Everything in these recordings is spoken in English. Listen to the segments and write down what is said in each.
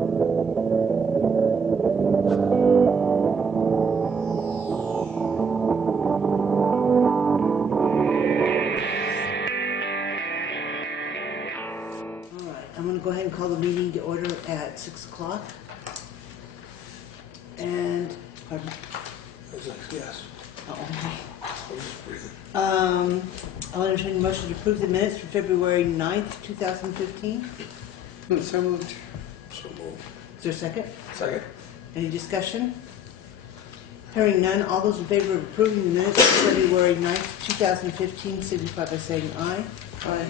I'm going to go ahead and call the meeting to order at 6 o'clock. And, pardon? Yes. Oh, okay. I'll entertain a motion to approve the minutes for February 9th, 2015. So moved. So moved. Is there a second? Second. Any discussion? Hearing none, all those in favor of approving the minutes for February 9th, 2015 signify by saying aye. Aye.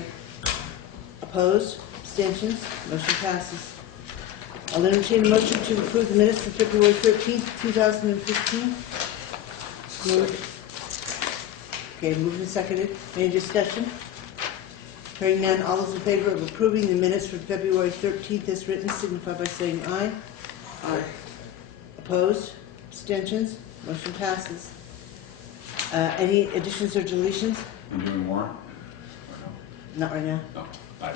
Opposed? Abstentions? Motion passes. I'll entertain a motion to approve the minutes for February 13th, 2015. Moved. Okay, moved and seconded. Any discussion? Hearing none, all those in favor of approving the minutes for February 13th as written signify by saying aye. Aye. Opposed? Abstentions? Motion passes. Any additions or deletions? I'm doing warrant? Or no? Not right now. No, I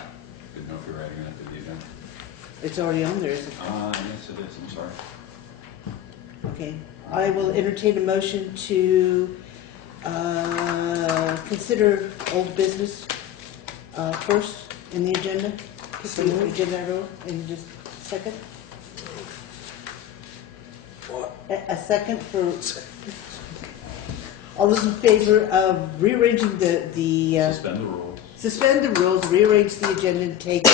didn't know if you were adding that to the agenda. It's already on there, isn't it? Yes, it is, I'm sorry. Okay. I will entertain a motion to consider old business first in the agenda. So The moved. agenda row in just a second. What? A second for all those in favor of rearranging the Suspend the rules. suspend the rules, rearrange the agenda, and take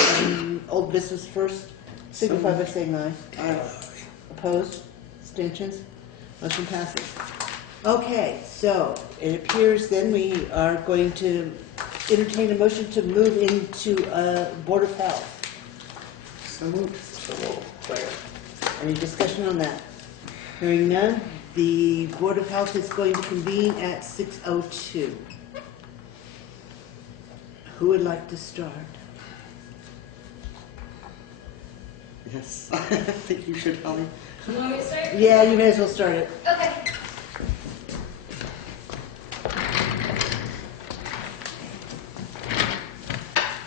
old business first. Signify by saying aye. Aye. Opposed? Abstentions? Motion passes. Okay, so it appears then we are going to entertain a motion to move into Board of Health. So moved. So moved. Second. Any discussion on that? Hearing none, the Board of Health is going to convene at 6:02. Who would like to start? Yes. I think you should, Holly. You want me to start? Yeah, you may as well start it. Okay.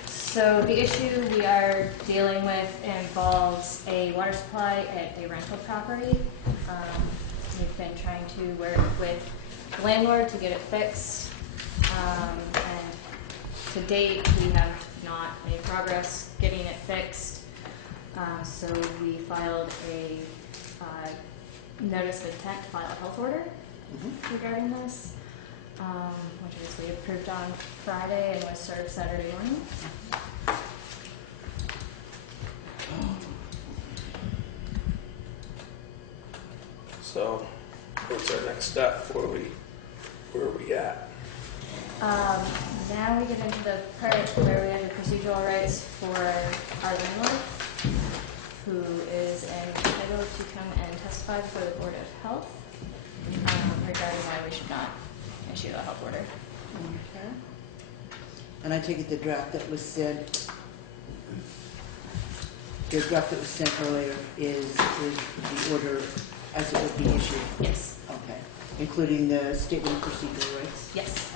So the issue we are dealing with involves a water supply at a rental property. We've been trying to work with the landlord to get it fixed. And to date, we have not made progress getting it fixed. So we filed a notice of intent to file a health order regarding this, which was we approved on Friday and was served Saturday morning. So, what's our next step? Where are we at? Now we get into the part where we have the procedural rights for our landlord, who is entitled to come and testify before the Board of Health regarding why we should not issue a health order. Okay. And I take it the draft that was sent, earlier is the order as it would be issued? Yes. Okay. Including the statement of procedural rights? Yes.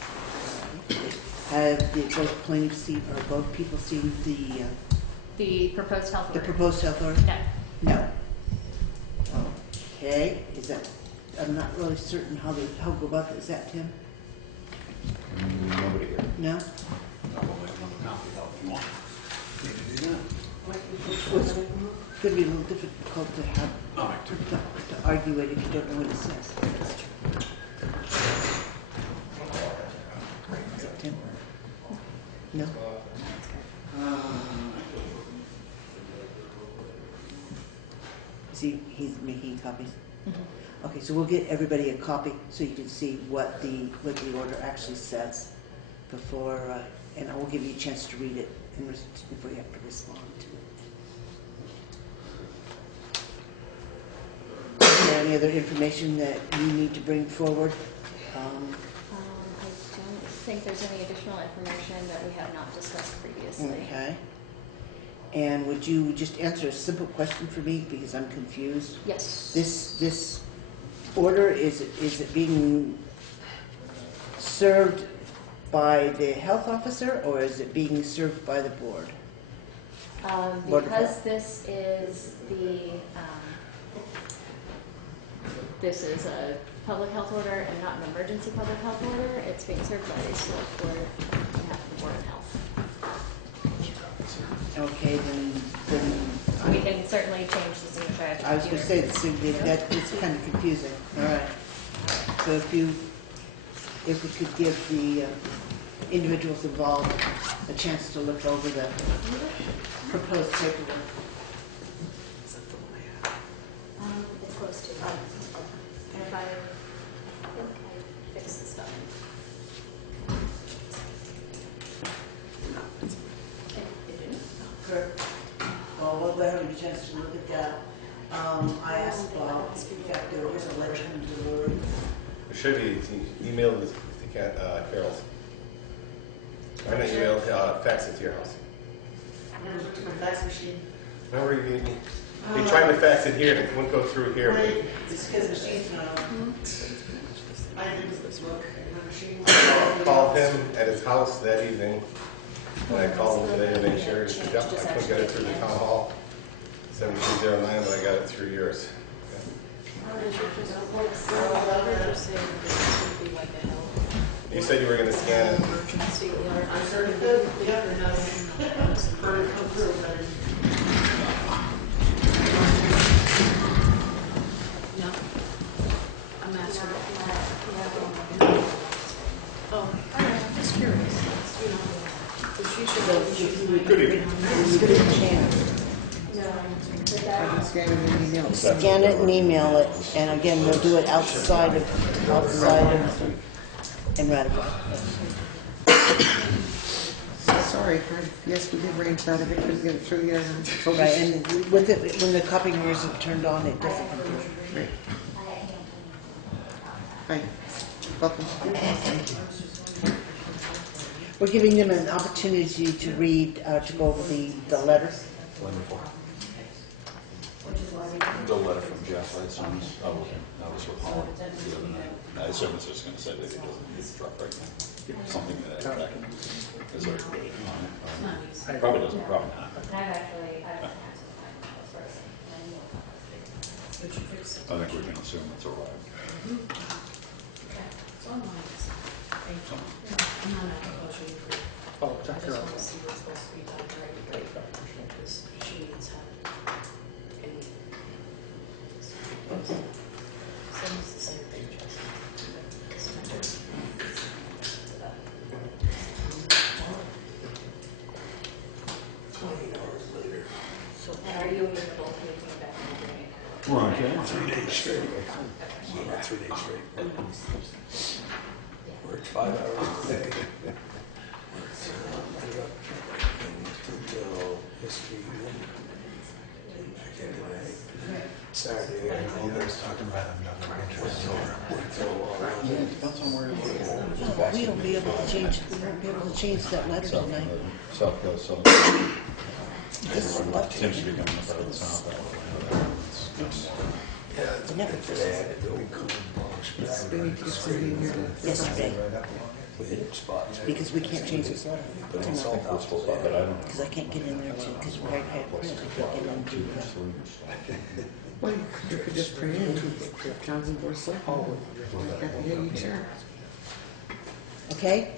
Have both plaintiffs seen, or both people seen The proposed health the order? proposed health order? No. No. Okay. Is that, I'm not really certain how go about that. Is that Tim? Nobody here. No? I'll make another copy if you want. It's going to be a little difficult to have I'll make two. to argue it if you don't know what it says. That's true. Is that Tim? No? He's making copies? Okay, so we'll get everybody a copy so you can see what the order actually says before, and I will give you a chance to read it and before you have to respond to it. Is there any other information that you need to bring forward? I don't think there's any additional information that we have not discussed previously. Okay. And would you just answer a simple question for me because I'm confused? Yes. This order, is it being served by the health officer or is it being served by the board? Board of Because Health. this is a public health order and not an emergency public health order, it's being served by the select board on behalf of the Board of Health. Okay, then We can certainly change the signature. I was going to say, that it's kind of confusing. All right. So if we could give the individuals involved a chance to look over the proposed paperwork. It's close to. And if I think I fixed the stuff. It didn't? Correct. Well, we'll have a chance to look at that. I asked Bob if there was a letter from the It should be, you emailed it to Carol's. Or not email, fax it to your house. fax machine. Remember you tried to fax it here, and it wouldn't go through here. Right, it's because the machine's not on. I didn't look at the machine. I called him at his house that evening, and I called him today to make sure, yep, I couldn't get it through the town hall, 7309, but I got it through yours. You said you were going to scan it. I'm certain the other knows. Heard it come through, but No. I'm asking. Oh, I don't know, I'm just curious. You know, because usually. Good evening. scan it and email it, and again, we'll do it outside of, and ratify. Sorry, yes, we did arrange that, if it couldn't get it through here. Right, and with it, when the copying isn't turned on, it doesn't come through. Right. Hi, welcome. We're giving them an opportunity to read, to go over the letter. The letter from Jeff, I assume, that was for Paul the other night. I assume it's just gonna say that it doesn't need to drop right now. Something to that effect. Is there? Probably doesn't, probably not. I've actually, I think we can assume it's arrived. It's on mine. Thank you. I'm not making a motion for it. Oh, I just want to see what's supposed to be done right. Because she needs help. And Sam's the same thing, Jessica. and are you and your both making it back in the day? We're okay. 3 days straight. Not 3 days straight. Worked 5 hours a day. Ended up until history. Saturday. Talking about another interest. Depends on where No, we won't be able to change, we won't be able to change that letter tonight. South Coast, South. This is what, Seems to be coming up out of the south. never, yesterday, because we can't change this letter tonight. But I don't. Because I can't get in there to, because we're right at print, I can't get into the. Well, you could just print in Townsend Board of Selectmen. Yeah, you sure. Okay?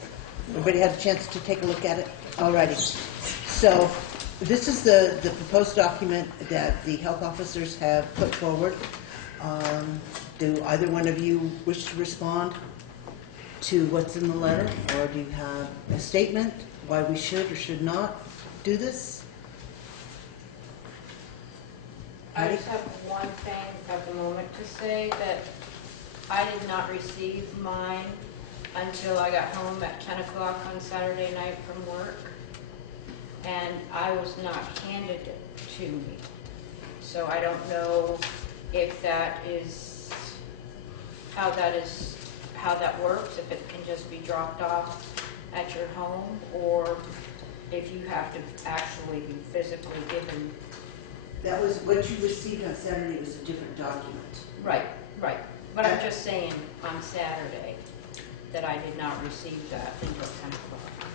Everybody had a chance to take a look at it? Alrighty. So, this is the proposed document that the health officers have put forward. Do either one of you wish to respond to what's in the letter? Or do you have a statement why we should or should not do this? I just have one thing at the moment to say, that I did not receive mine until I got home at 10 o'clock on Saturday night from work, and I was not handed it to me. So I don't know if that is how that works, if it can just be dropped off at your home, or if you have to actually be physically given. That was, what you received on Saturday was a different document. Right. But I'm just saying on Saturday that I did not receive that until 10 o'clock.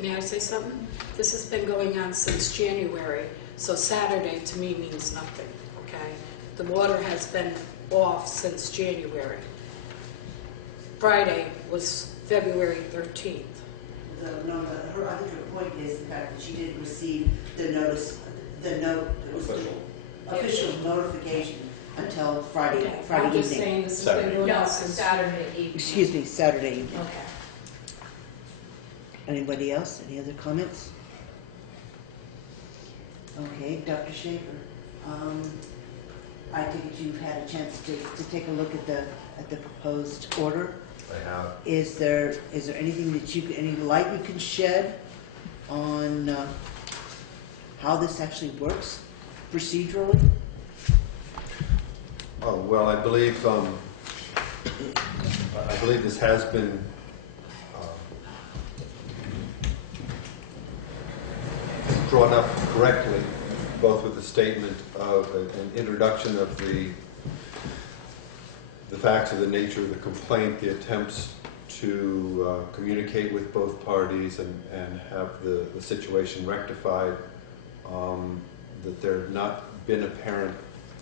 May I say something? This has been going on since January, so Saturday to me means nothing, okay? The water has been off since January. Friday was February 13th. I think her point is the fact that she didn't receive the notice, the note, it was the official notification until Friday Okay, I'm just evening. saying this has been going No, on it's since Saturday evening. Excuse me, Saturday evening. Okay. Anybody else? Any other comments? Okay, Dr. Schaefer, I think you've had a chance to take a look at the proposed order. I have. Is there anything that any light you can shed on how this actually works procedurally? Oh, well, I believe this has been drawn up correctly, both with the statement of an introduction of the facts of the nature of the complaint, the attempts to communicate with both parties and have the situation rectified, that there had not been apparent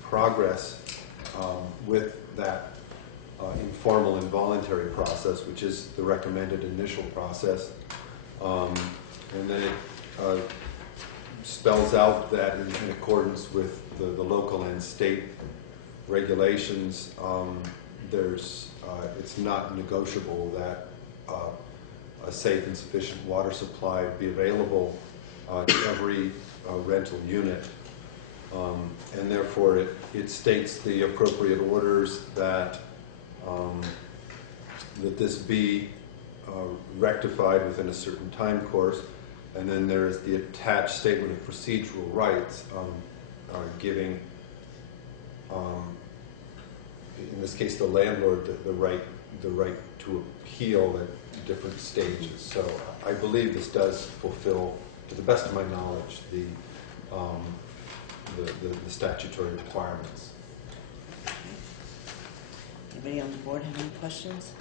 progress with that informal and voluntary process, which is the recommended initial process. And then it spells out that in accordance with the local and state regulations, it's not negotiable that a safe and sufficient water supply be available to every rental unit. And therefore it states the appropriate orders that this be rectified within a certain time course. And then there is the attached statement of procedural rights, giving, in this case, the landlord the right to appeal at different stages. So I believe this does fulfill, to the best of my knowledge, the statutory requirements. Anybody on the board have any questions?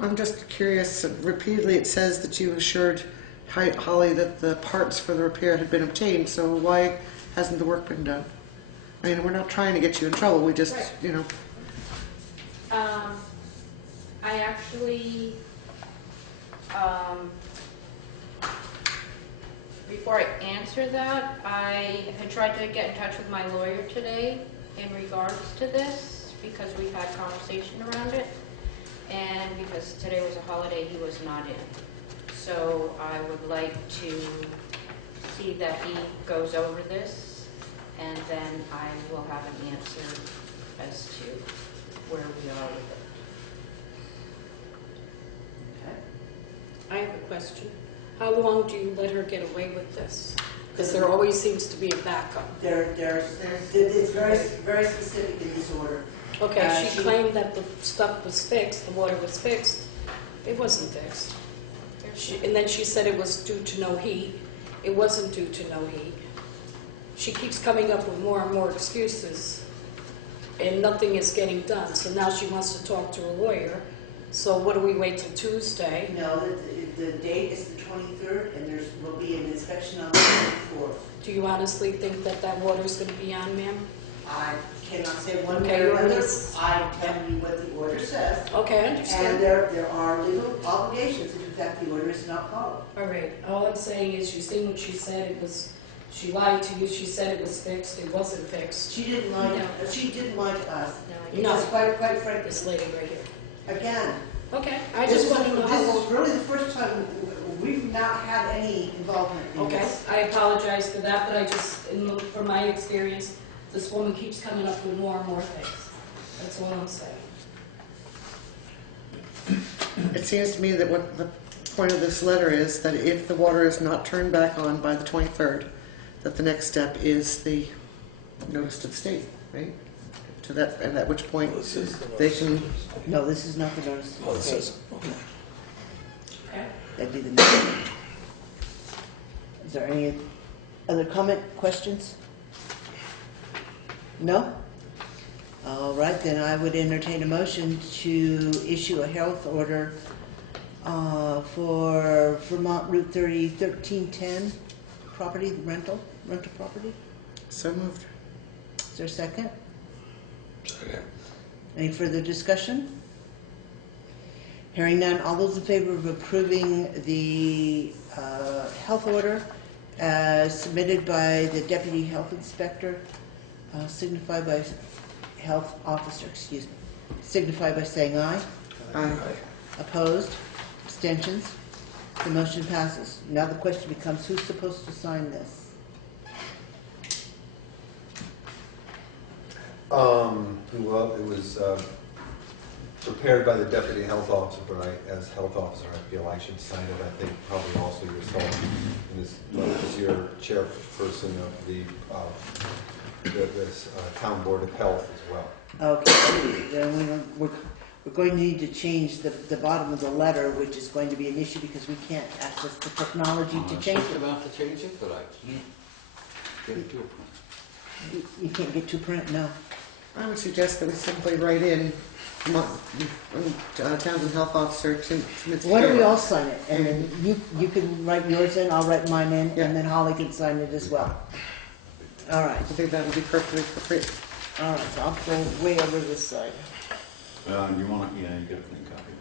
I'm just curious, repeatedly it says that you assured Holly that the parts for the repair had been obtained, so why hasn't the work been done? I mean, we're not trying to get you in trouble, we just, Right. you know. I actually, before I answer that, I had tried to get in touch with my lawyer today in regards to this, because we've had conversation around it, and because today was a holiday, he was not in. So I would like to see that he goes over this, and then I will have an answer as to where we are with it. Okay. I have a question. How long do you let her get away with this? Because there always seems to be a backup. It's very specific in this order. Okay, she claimed that the stuff was fixed, the water was fixed. It wasn't fixed. And then she said it was due to no heat. It wasn't due to no heat. She keeps coming up with more and more excuses, and nothing is getting done. So now she wants to talk to a lawyer. So what do we wait till Tuesday? No, the date is the 23rd, and there will be an inspection on the 24th. Do you honestly think that that water is going to be on, ma'am? I cannot say one Okay, way or you're another. honest. I'm telling you what the order says. Okay, I And understand. there are legal obligations if in fact the order is not followed. All right, all I'm saying is you seen what she said, she lied to you, she said it was fixed, it wasn't fixed. She didn't lie No. she didn't lie to us. No, I Because quite frankly, This lady right here. again, Okay, I just want to know how this long. is really the first time we've not had any involvement in Okay, this. I apologize for that, but I just, from my experience, this woman keeps coming up with more and more things. That's all I'm saying. It seems to me that what the point of this letter is that if the water is not turned back on by the 23rd, that the next step is the notice to the state, right? To that, and at which point they can. No, this is not the notice. Oh, this is, Okay. That'd be the next one. Is there any other comment, questions? No? All right, then I would entertain a motion to issue a health order for Vermont Route 30, 1310 property, rental property. So moved. Is there a second? Second. Any further discussion? Hearing none, all those in favor of approving the health order as submitted by the Deputy Health Inspector, signify by Health Officer, excuse me, signify by saying aye. Aye. Opposed? Abstentions? The motion passes. Now the question becomes, who's supposed to sign this? Well, it was prepared by the deputy health officer, but as health officer, I feel I should sign it. I think probably also yourself, and as your chairperson of this town board of health as well. Okay, then we're going to need to change the bottom of the letter, which is going to be an issue because we can't access the technology to change it. about to change it, but I can't get it to a print. You can't get to print, no. I would suggest that we simply write in Townshend Health Officer to submit. Why don't we all sign it, and then you can write yours in, I'll write mine in, Yeah. and then Holly can sign it as well. All right, I think that would be perfectly appropriate. all right, so I'll go way over this side, You want to, yeah, you get a clean copy.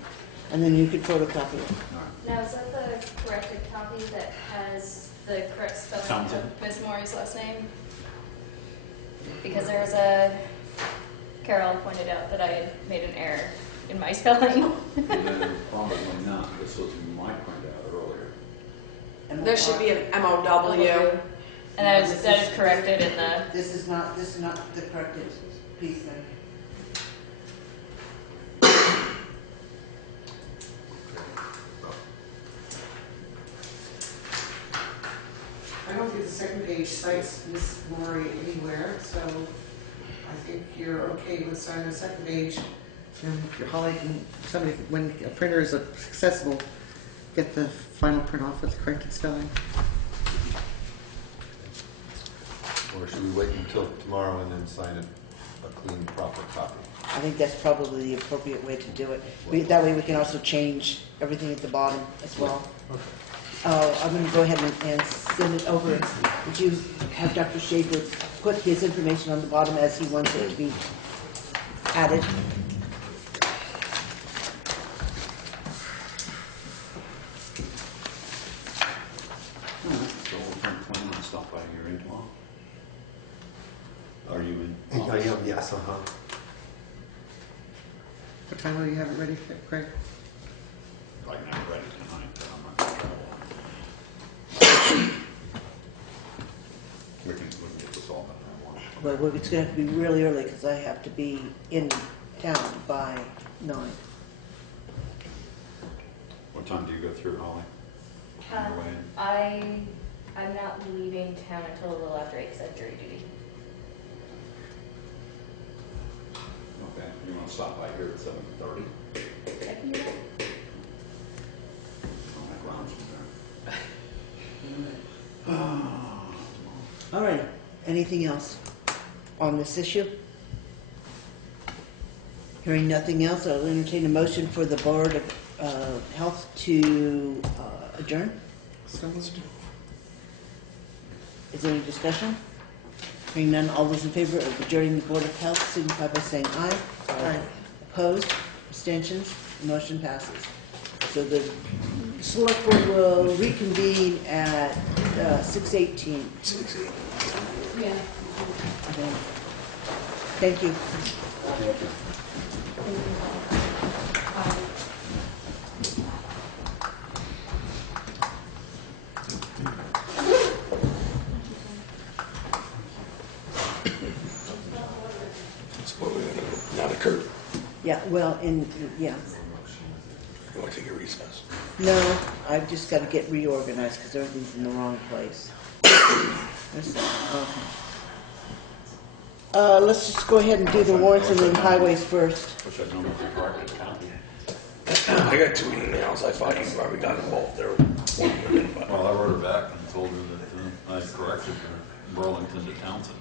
and then you can photocopy it. All right. Now, is that the corrected copy that has the correct spelling Townshend. of Ms. Maury's last name? Because there was a, Carol pointed out that I had made an error in my spelling. Then probably not, this was my printout earlier. And There should be an MOW. And that is corrected in the, This is not the corrected piece then. I don't think the second page cites Miss Maury anywhere, so I think you're okay with signing the second page. And Holly can, somebody, when a printer is accessible, get the final print off with the corrected spelling. Or should we wait until tomorrow and then sign a clean, proper copy? I think that's probably the appropriate way to do it. That way we can also change everything at the bottom as well. I'm going to go ahead and send it over. Would you have Dr. Schaefer put his information on the bottom as he wants it to be added? All right, so we'll turn 20 and stop by here in tomorrow. Are you in? I am, yes, What time will you have it ready, Craig? If I can have it ready tonight, then I'm not going to travel. We can get this all done in one. Well, it's going to have to be really early because I have to be in town by 9. What time do you go through, Holly? On your way in? I'm not leaving town until a little after 8 because I have jury duty. Okay, you want to stop by here at 7:30? I can do that. I'll make rounds from there. All right. Anything else on this issue? Hearing nothing else, I'll entertain a motion for the Board of Health to adjourn. So moved. Is there any discussion? Hearing none, all those in favor of adjourning the Board of Health signify by saying aye. Aye. Opposed? Abstentions? The motion passes. So the Select Board will reconvene at 6:18. 6:18. Yeah. Okay. Thank you. That's what we're gonna, not occur. Yeah, well, yeah. You want to take a recess? No, I've just got to get reorganized because everything's in the wrong place. Let's just go ahead and do the warrants and then highways first. Wish I'd known what the corrected copy. I got 2 emails. I thought you probably got them both there. Well, I wrote her back and told her that I corrected her Burlington to Townsend.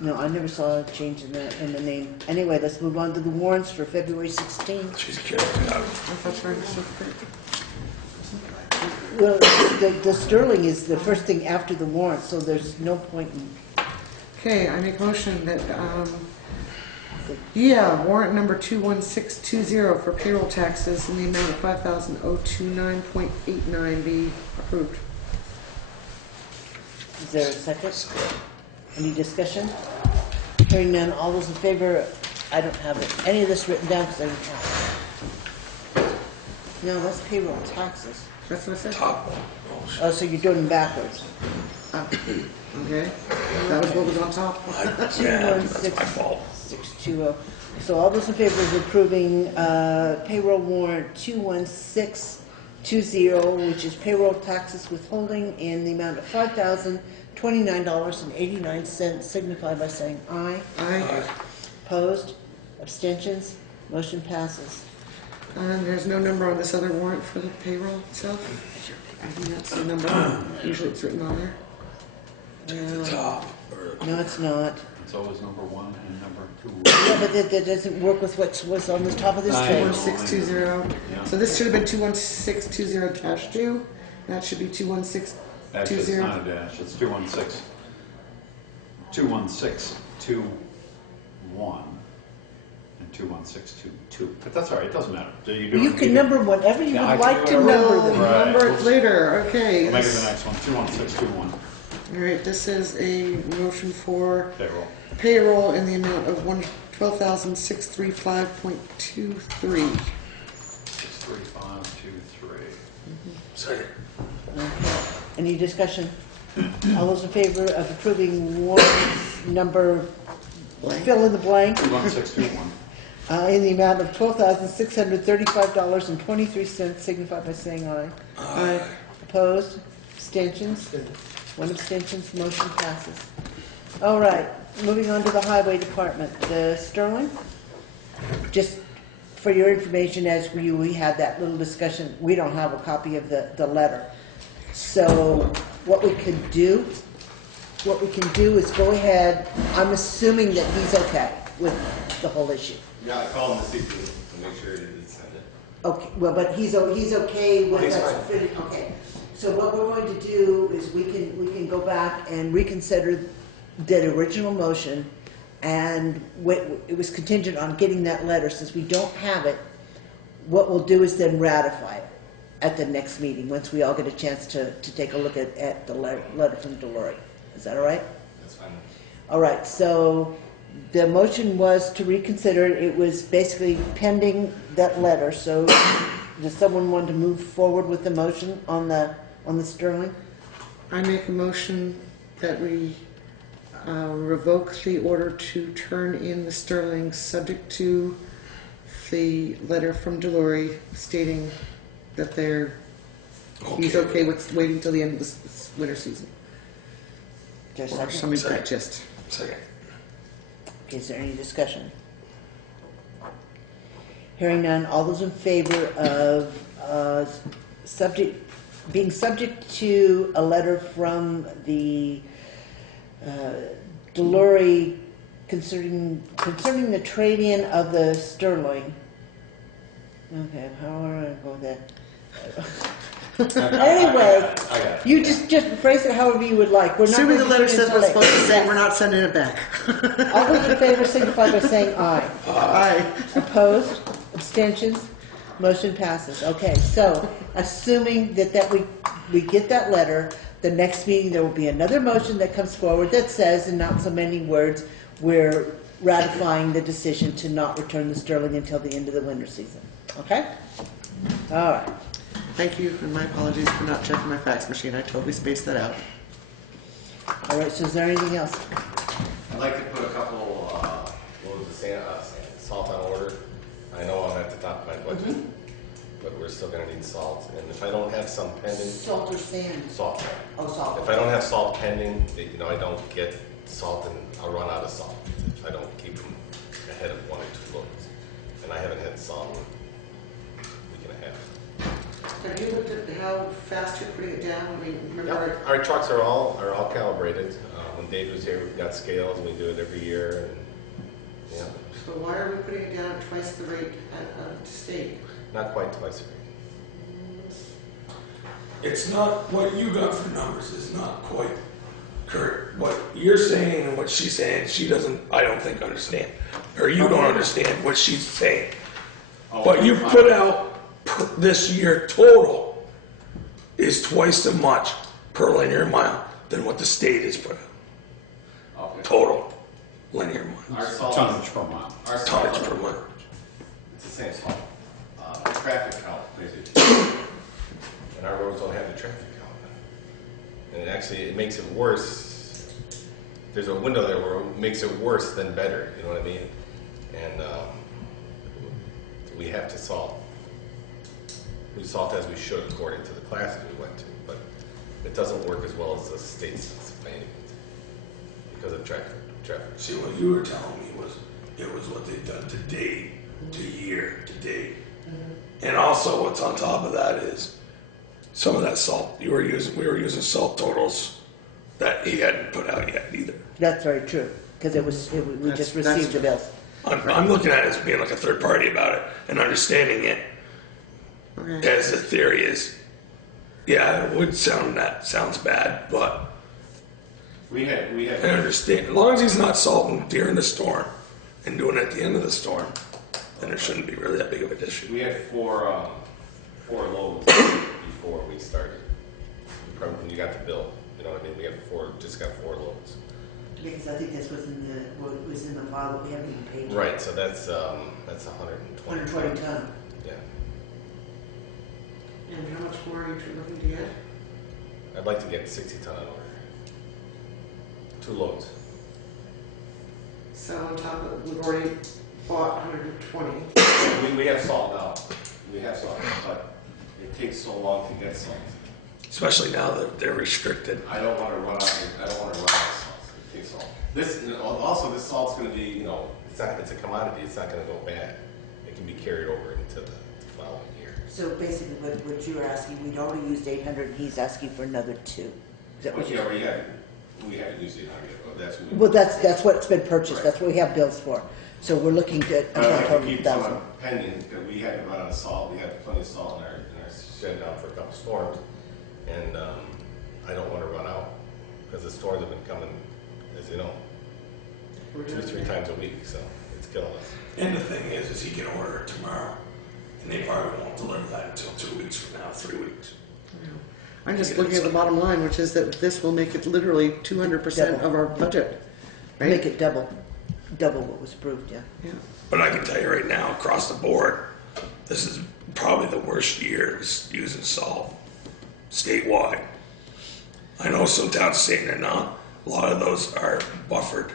No, I never saw a change in the name. Anyway, let's move on to the warrants for February 16th. She's kidding. I thought you were so quick. Well, the Sterling is the first thing after the warrant, so there's no point in, Okay, I make motion that, warrant number 21620 for payroll taxes in the amount of $5,029.89 be approved. is there a second? Any discussion? Hearing none, all those in favor, I don't have any of this written down because I didn't have it. No, that's payroll taxes. That's what I said. Top. Oh, so you're doing them backwards. Okay, that was what was on top. 216620. So all those in favor of approving payroll warrant 21620, which is payroll taxes withholding in the amount of $5,029.89, signify by saying aye. Aye. Opposed? Abstentions? Motion passes. And there's no number on this other warrant for the payroll itself? I think that's the number. Usually it's written on there. The top. No, it's not. It's always number 1 and number 2. Yeah, but that doesn't work with what's on the top of this I page. know. 21620. Yeah. So this should have been 21620-2. That should be 21620. Actually, it's not a dash, it's 21621 and 21622. But that's all right, it doesn't matter. You can number whatever you Yeah, I would can like do to whatever. number them. Right. Number it later, okay. We'll make it the next one, 21621, All right, this is a motion for payroll. payroll in the amount of $12,635.23. 63523. Second. Okay. Any discussion? All those in favor of approving warrant number, fill in the blank, 21621. in the amount of $12,635.23, signify by saying aye. Aye. Opposed? Abstentions? One abstention, motion passes. All right, moving on to the Highway Department. Sterling, just for your information, as we had that little discussion, we don't have a copy of the letter. So what we can do is go ahead, I'm assuming that he's okay with the whole issue. Yeah, I called him this evening to make sure he didn't send it. Okay, well, but he's okay with He's us. fine. Okay, so what we're going to do is we can go back and reconsider that original motion, and it was contingent on getting that letter. Since we don't have it, what we'll do is then ratify it at the next meeting, once we all get a chance to take a look at the letter from Delory. Is that all right? That's fine. All right, so the motion was to reconsider. It was basically pending that letter. So does someone want to move forward with the motion on the Sterling? I make a motion that we revoke the order to turn in the Sterling subject to the letter from Delory stating that he's okay with waiting till the end of this winter season. Just a Or second. somebody's got gist. Second. Okay, is there any discussion? Hearing none, all those in favor of being subject to a letter from the Delory concerning the trade-in of the Sterling. Okay, how are I go with that? Anyway, I got it. you just phrase it however you would like. We're not Assuming the going to letter do says this we're late. supposed to say, we're not sending it back. All those in favor signify by saying aye. Aye. Opposed? Abstentions? Motion passes. Okay, so assuming that we get that letter, the next meeting there will be another motion that comes forward that says, in not so many words, we're ratifying the decision to not return the Sterling until the end of the winter season. Okay? All right. Thank you, and my apologies for not checking my fax machine. I totally spaced that out. All right, so is there anything else? I'd like to put a couple, salt on order. I know I'm at the top of my budget, but we're still gonna need salt. And if I don't have some pending, Salt or sand? salt. Oh, salt. If I don't have salt pending, I don't get salt and I'll run out of salt. I don't keep them ahead of 1 or 2 loads. And I haven't had salt in a week and a half. Have you looked at how fast you're putting it down? I mean, remember, Our trucks are all calibrated. When Dave was here, we've got scales, and we do it every year. And, yeah, so why are we putting it down at twice the rate of the state? not quite twice a it's not, what you got for numbers is not quite correct. What you're saying and what she's saying, she doesn't, I don't think, understand. Or you don't understand what she's saying. What you put out this year total is twice as much per linear mile than what the state has put out. Okay. Total linear mile. Our salt, Tonnage per mile. our salt, Tonnage per mile. it's the same salt. Traffic count, basically. And our roads don't have the traffic count. And it makes it worse. There's a window there where it makes it worse than better, you know what I mean? And we have to salt. We salt as we should according to the classes we went to, but it doesn't work as well as the state's planning because of traffic. See, what you were telling me was, it was what they've done to date, to year, to date. And also what's on top of that is some of that salt, we were using salt totals that he hadn't put out yet either. That's very true, because we just That's received the true. bills. I'm looking at it as being like a third party about it and understanding it Okay. as the theory is. Yeah, it would sounds bad, but We had I understand. As long as he's not salting during the storm and doing it at the end of the storm, then there shouldn't be really that big of an issue. We had four loads before we started. From when you got the bill, you know what I mean? We had just got 4 loads. Because I think this was in the file that we haven't even paid. Right, so that's 120. 120 ton. Yeah. And how much more are you looking to get? I'd like to get 60 ton on order. 2 loads. So on top of, we've already bought 120. We have salt now. We have salt, but it takes so long to get salt. Especially now that they're restricted. I don't want to run out of salt. It takes salt. This salt's going to be, it's a commodity. It's not going to go bad. It can be carried over into the following year. So basically, what you were asking, we'd already used 800, and he's asking for another 2. Is that what But you're we haven't used it. That's what Well, that's what's been purchased. That's what we have bills for. So we're looking to But I like to keep some 1,000. pending because we had to run out of salt. We had plenty of salt in our shed down for a couple storms, and I don't want to run out because the storms have been coming, as you know, 2 or 3 times a week. So it's killing us. And the thing is he can order it tomorrow, and they probably won't deliver that until 2 weeks from now, 3 weeks. I'm just looking at the bottom line, which is that this will make it literally 200% of our budget, right? Make it double what was approved, yeah. Yeah. But I can tell you right now, across the board, this is probably the worst year using salt statewide. I know some towns saying they're not. A lot of those are buffered.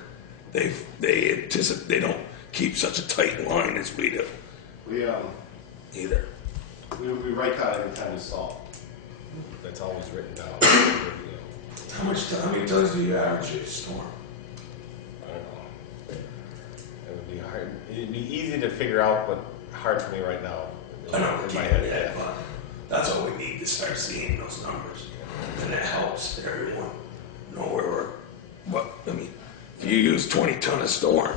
They anticipate they don't keep such a tight line as we do We either. we write down every time we salt. That's always written down. How many tons do you average a storm? I don't know. It would be hard. It'd be easy to figure out, but hard for me right now. I know, In my keep head, it yeah. but that's what we need to start seeing those numbers. And it helps everyone know where if you use 20 ton a storm,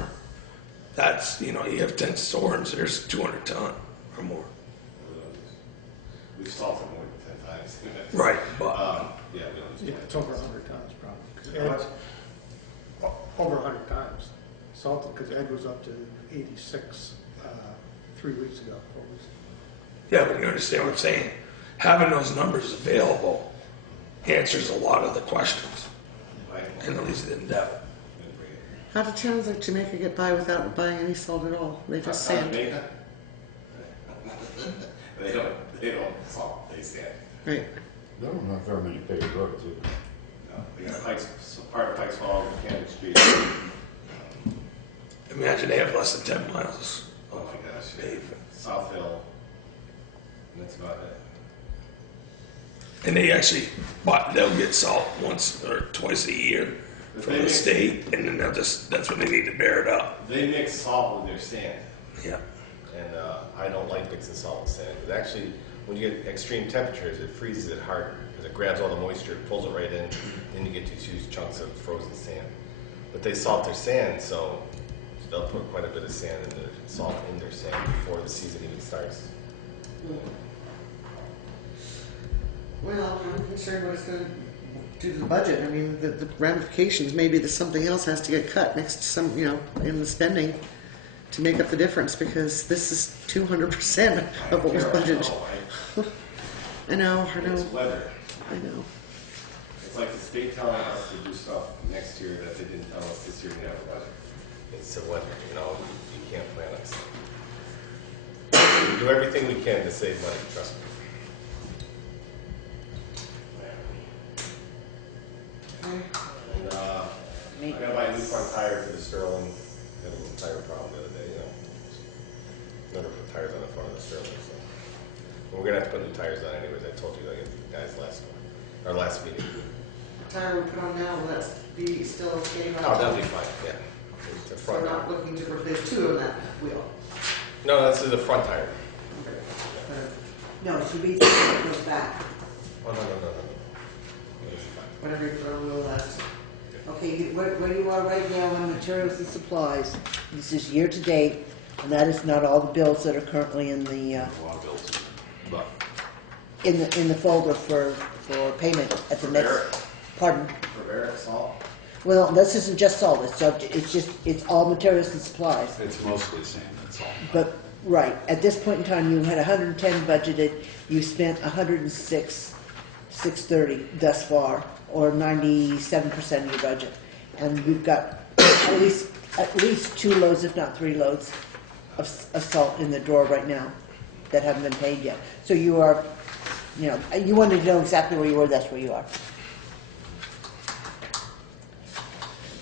that's, you have 10 storms, there's 200 ton or more. We've salted more than 10 times. Right, but Yeah, we don't. Yeah, it's over 100 tons probably. 'Cause Ed's over 100 times salted, because Ed was up to 86 3 weeks ago, 4 weeks ago. yeah, but you understand what I'm saying? Having those numbers available answers a lot of the questions, and at least in depth. How do towns like Jamaica get by without buying any salt at all? They just sand. Jamaica? They don't salt, they sand. Right. They don't have very many paved roads either. No, they got Pikes, part of Pikes Falls and Cannon Street. Imagine they have less than 10 miles Oh my gosh. paved. South Hill. And that's about it. And they actually, they'll get salt once or twice a year from the state, and then that's when they need to bear it up. They mix salt with their sand. Yeah. And I don't like mixing salt with sand. Because actually, when you get extreme temperatures, it freezes it harder. Because it grabs all the moisture, pulls it right in, then you get these huge chunks of frozen sand. But they salt their sand, so they'll put quite a bit of salt in their sand before the season even starts. Well, I'm concerned what it's gonna do to the budget. I mean, the ramifications, maybe that something else has to get cut next to some, in the spending to make up the difference, because this is 200% of what was budgeted. I know. It's weather. I know. It's like the state telling us to do stuff next year that they didn't tell us this year we have a budget. It's the weather, you can't plan on stuff. We do everything we can to save money, trust me. And, I gotta buy a new front tire for the Sterling. Had a little tire problem the other day, Never put tires on the front of the Sterling, so. But we're gonna have to put new tires on anyways. I told you that guys last meeting. The tire we put on now, will that be still okay? Oh, that'll be fine, yeah. It's a So front we're not looking to replace two on that wheel. No, this is a front tire. No, it should be it goes back. Oh, no. Whatever you put on the wheel last. Okay, where you are right now on materials and supplies, this is year to date, and that is not all the bills that are currently in the, A lot of bills. But in the folder for payment at the next. Barrett? Pardon? For Barrett salt? Well, this isn't just salt, it's all materials and supplies. it's mostly sand, that's all. But, right, at this point in time, you had 110 budgeted, you spent 106,630 thus far, or 97% of your budget. And you've got at least 2 loads, if not 3 loads of salt in the drawer right now that haven't been paid yet. So you are, you wanted to know exactly where you were, that's where you are.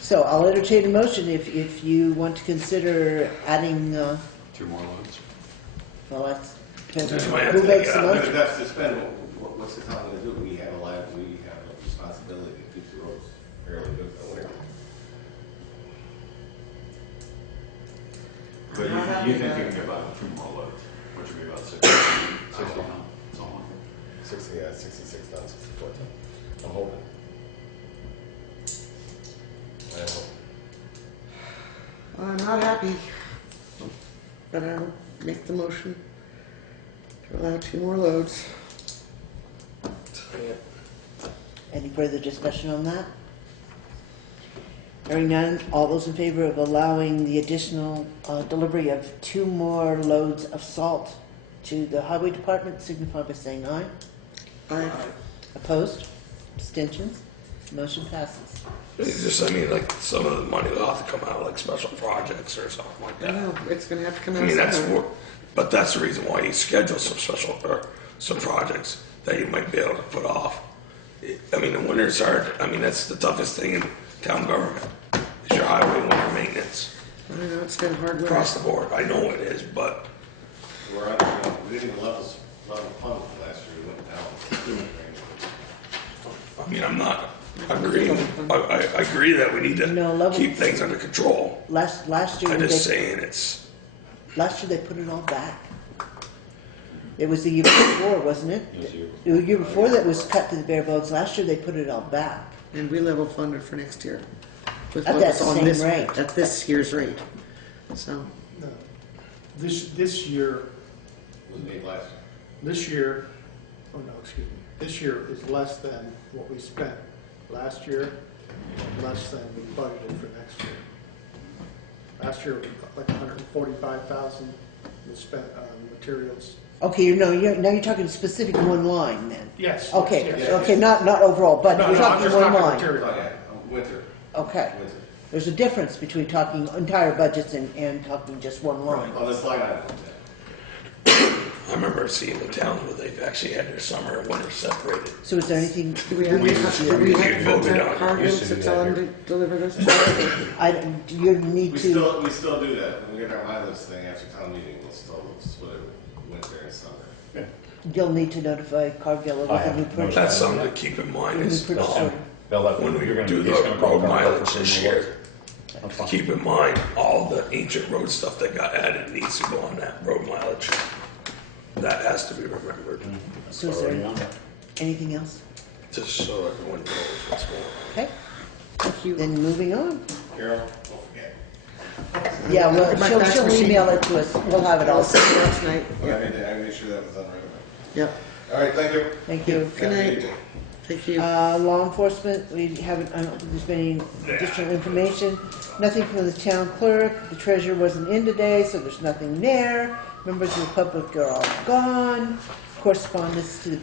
So I'll entertain a motion if you want to consider adding, 2 more loads. well, that's, depends That's on why I who think, makes the yeah, motion. That's to spend, what's the town gonna do? We have a responsibility to keep the roads fairly good for winter. But you think you can get by with 2 more loads, which would be about 60 tons. It's all 66 tons, 64 tons. I'm hoping. I am hoping. I'm not happy, but I'll make the motion to allow 2 more loads. Any further discussion on that? Hearing none, all those in favor of allowing the additional delivery of 2 more loads of salt to the highway department signify by saying aye. Aye. Opposed? Abstentions? Motion passes. It's just, like some of the money will have to come out like special projects or something like I that. know, it's gonna have to come out That's somewhere. but that's the reason why you schedule some projects that you might be able to put off. The winter's hard. That's the toughest thing in town government. Is your highway winter maintenance I know, it's been hard work. across the board. I know it is, but We're on, we didn't even level fund last year, we went down. I'm not agreeing. I agree that we need to No, level- keep things under control. Last year, I'm just saying last year they put it all back. It was the year before, wasn't it? The year before that was cut to the bare bones. Last year they put it all back. And we level funded for next year. With At what that was on same this, rate. at this year's rate. So, No. This year, Was made last year. this year is less than what we spent last year, less than we budgeted for next year. Last year, like 145,000 was spent on materials. Okay, now you're talking specific one line then. Yes. Okay, yes, okay, yes. not overall, but No, you're no, I'm talking just one talking line. material. Okay, winter. Okay. There's a difference between talking entire budgets and talking just one line. On this line item. I remember seeing the towns where they've actually had their summer and winter separated. So is there anything, do we have, We do we voted have contact on it. Cargill to tell them to deliver this? you need We to, still do that. When we get our mileage thing after town meeting, we'll still split it winter and summer. you'll need to notify Cargill of I the have new no purchase. That's something to keep in mind New is purchase order. when we do the road mileage this year, keep in mind all the ancient road stuff that got added needs to go on that road mileage. That has to be remembered, So is there anything else? just so everyone knows what's going on. Okay, Thank you. then moving on. Carol, don't forget. Yeah, well, My fax she'll machine. email it to us. We'll have it all. Last night. I made sure that was on right away. Yep. All right, thank you. Thank you. Good night. Thank you. Law enforcement, we haven't, I don't think there's been any additional information. Nothing from the town clerk. The treasurer wasn't in today, so there's nothing there. Members of the public are all gone. Correspondence to,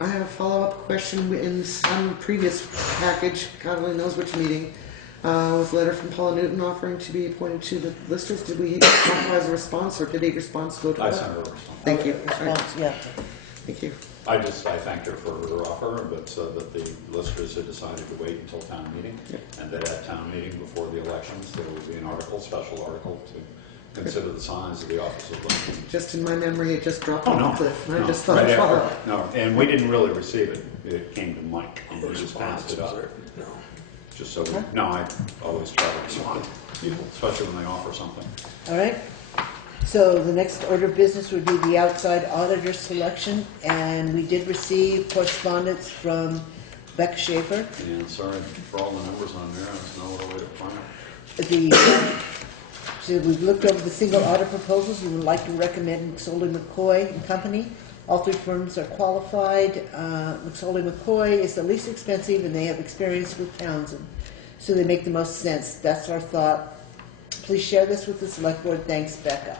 I have a follow-up question in some previous package, God only knows which meeting, was a letter from Paula Newton offering to be appointed to the listers. Did we authorize a response, or did a response go to her? I sent her a response. Thank you. All right. response, yeah. Thank you. I thanked her for her offer, but that the listers had decided to wait until town meeting, and that at town meeting before the elections, there would be an article, special article, to consider the size of the office of lister. Just in my memory, it just dropped Oh, off no. the cliff. I No, just thought right I'd follow after. up. No, and we didn't really receive it. It came to Mike, and he just passed it up. No. Just so we, no, I always try to respond, especially when they offer something. All right. So the next order of business would be the outside auditor selection, and we did receive correspondence from Becca Schaefer. And sorry for all the numbers on there, there's no other way to find it. So we've looked over the single audit proposals. We would like to recommend McSorley McCoy and Company. All three firms are qualified. McSorley McCoy is the least expensive, and they have experience with Townsend, so they make the most sense. That's our thought. Please share this with the select board. Thanks, Becca.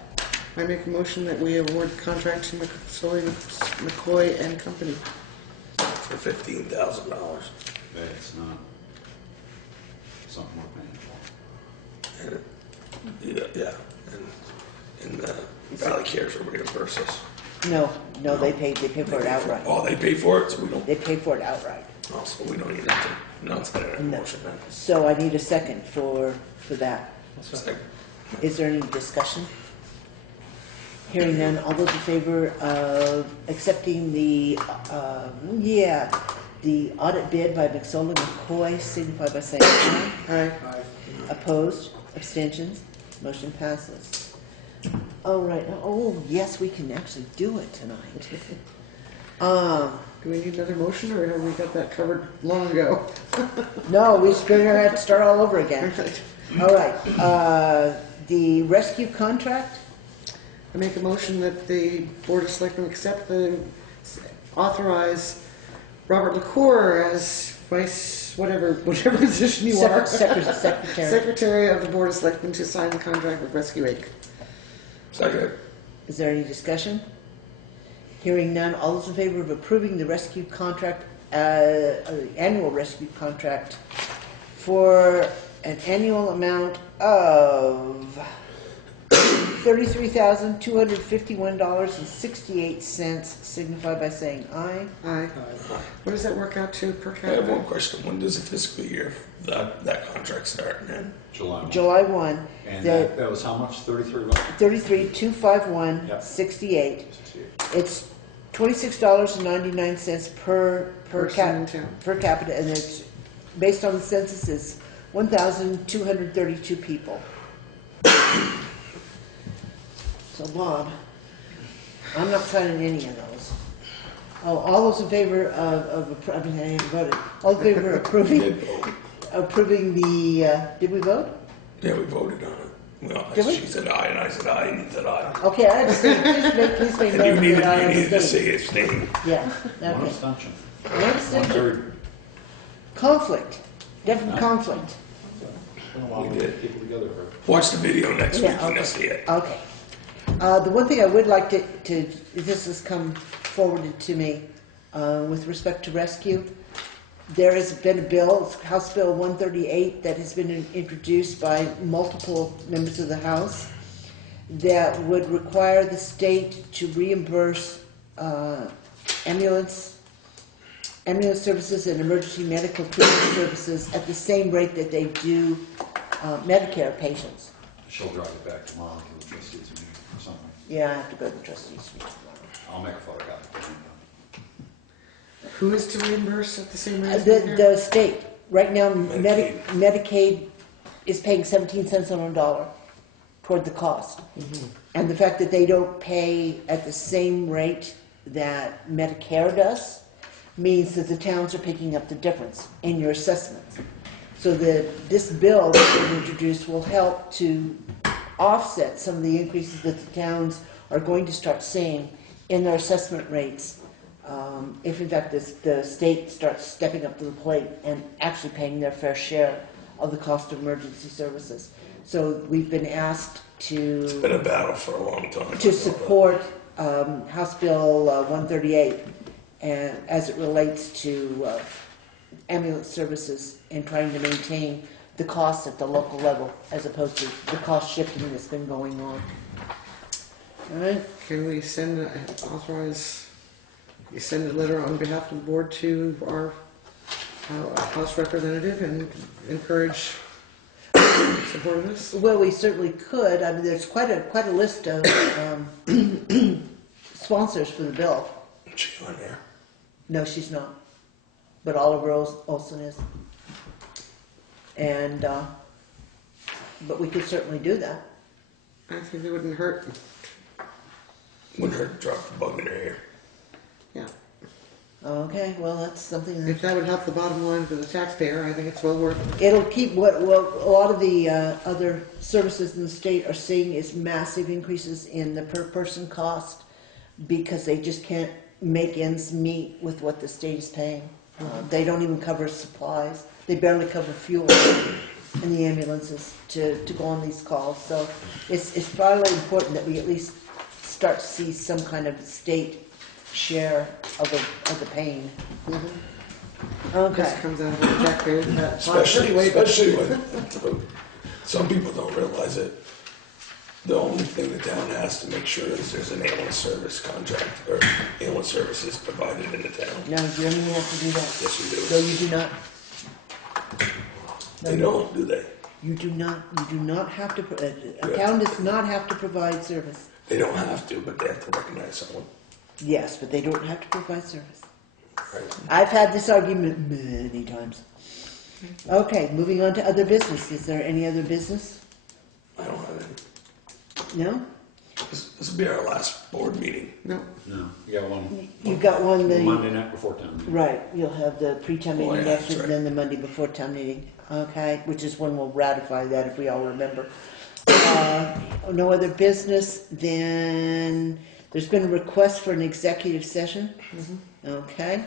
I make a motion that we award the contract to McCoy and Company. For $15,000. It's not something we're paying for. Yeah, and Valley Cares will reimburse us. No, they pay for it outright. Oh, they pay for it, so we don't, They pay for it outright. oh, so we don't even have to announce that in a No. motion then. So I need a second for that. Second. Is there any discussion? Hearing none, all those in favor of accepting the audit bid by McSorley McCoy, signify by saying aye. Aye. Opposed? Abstentions? Motion passes. All right. Oh, yes, we can actually do it tonight. Do we need another motion, or have we got that covered long ago? No, we better have to start all over again. All right. The rescue contract? I make a motion that the Board of Selectmen accept authorize Robert LaCour as whichever position you are. Secretary. Secretary of the Board of Selectmen to sign the contract with Rescue Inc. Second. Is there any discussion? Hearing none, all those in favor of approving the rescue contract, annual rescue contract for an annual amount of $33,251.68, signify by saying aye. Aye. What does that work out to per I have one capita? question. When does the fiscal year that contract start and end? July 1. July 1, And the that was how much, 33 bucks? 33,251.68. It's $26.99 per Person in town. per capita, and it's based on the census is 1,232 people. So Bob, I'm not signing any of those. Oh, all those in favor I haven't voted. All in favor of approving the, did we vote? Yeah, we voted on it. Well, Did we? she said aye, and I said aye, and he said aye. Okay, I understand. Please make And note you needed, that I you needed to abstain. say his name. Yeah, One okay. abstention. One abstention. 1/3. Conflict, definite conflict. We did. Keep it together, Rick. Watch the video next Yeah, week when I okay. see it. Okay. The one thing I would like to this has come forwarded to me with respect to rescue. There has been a bill, it's House Bill 138, that has been introduced by multiple members of the House that would require the state to reimburse ambulance services and emergency medical treatment services at the same rate that they do Medicare patients. She'll drive it back tomorrow to the trustees meeting or something. Yeah, I have to go to the trustees meeting tomorrow. I'll make a photocopy. Who is to reimburse at the same rate? as The Medicare? state, right now, Medicaid. Medicaid is paying 17 cents on a dollar toward the cost. And the fact that they don't pay at the same rate that Medicare does means that the towns are picking up the difference in your assessments. So this bill that's been introduced will help to offset some of the increases that the towns are going to start seeing in their assessment rates if in fact the state starts stepping up to the plate and actually paying their fair share of the cost of emergency services. So we've been asked It's to been a battle for a long time. support House Bill 138 and as it relates to ambulance services and trying to maintain the costs at the local level as opposed to the cost shifting that's been going on. All right. Can we send, you send a letter on behalf of the board to our House representative and encourage support of this? Well, we certainly could. I mean, there's quite a list of sponsors for the bill. She's on there. No, she's not. But Oliver Olson is. And, but we could certainly do that. I think it wouldn't hurt. Wouldn't hurt to drop the bug in her ear. Yeah. Okay, well, that's something If that, that would help the bottom line for the taxpayer, I think it's well worth it. it'll keep what a lot of the other services in the state are seeing is massive increases in the per person cost because they just can't make ends meet with what the state is paying. They don't even cover supplies. They barely cover fuel in the ambulances to go on these calls. So it's vitally important that we at least start to see some kind of state share of the pain. Okay. This comes out of the taxpayers. Especially when some people don't realize it. The only thing the town has to make sure is there's an ambulance service contract or ambulance services provided in the town. No, you don't even have to do that. Yes, we do. No, you do not. They don't, do they? You do not have to, a town does not have to provide service. They don't have to, but they have to recognize someone. Yes, but they don't have to provide service. Right. I've had this argument many times. Okay, moving on to other business. Is there any other business? I don't have any. No? This will be our last board meeting. No. No, you got one You've got one, Monday night before town. right, you'll have the pre-town Oh, meeting yeah, next week, that's and then the Monday before town meeting. Okay, which is when we'll ratify that if we all remember. No other business, then there's been a request for an executive session. Okay.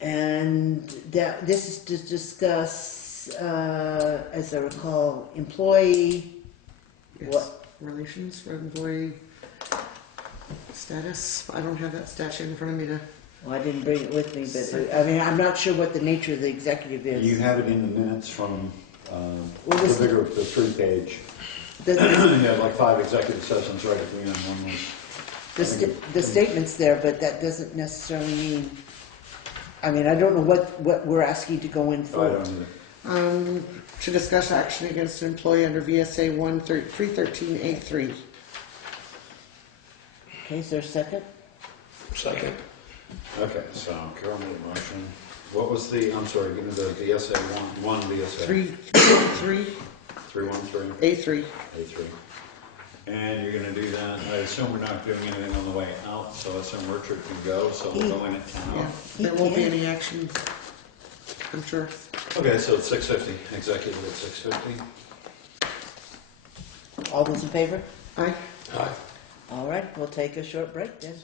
And this is to discuss, as I recall, employee, Yes. what? Relations for employee status. I don't have that statute in front of me to. Well, I didn't bring it with me, but I mean, I'm not sure what the nature of the executive is. You have it in the minutes from Well, this- the bigger, the 3-page. The, You had like 5 executive sessions right at the end. One was, the statement's there, but that doesn't necessarily mean, I mean, I don't know what we're asking to go in I for. don't either. To discuss action against an employee under VSA 313A3. Okay, is there a second? Second. Okay, so Carol made a motion. What was the, I'm sorry, give me the VSA one VSA. 313 A3. A3. And you're gonna do that, I assume we're not doing anything on the way out, so I assume Richard can go, so we'll go in at 10 Yeah, o'clock. there won't be any action, I'm sure. Okay, so it's 6:50, executive at 6:50. All those in favor? Aye. Aye. All right, we'll take a short break then.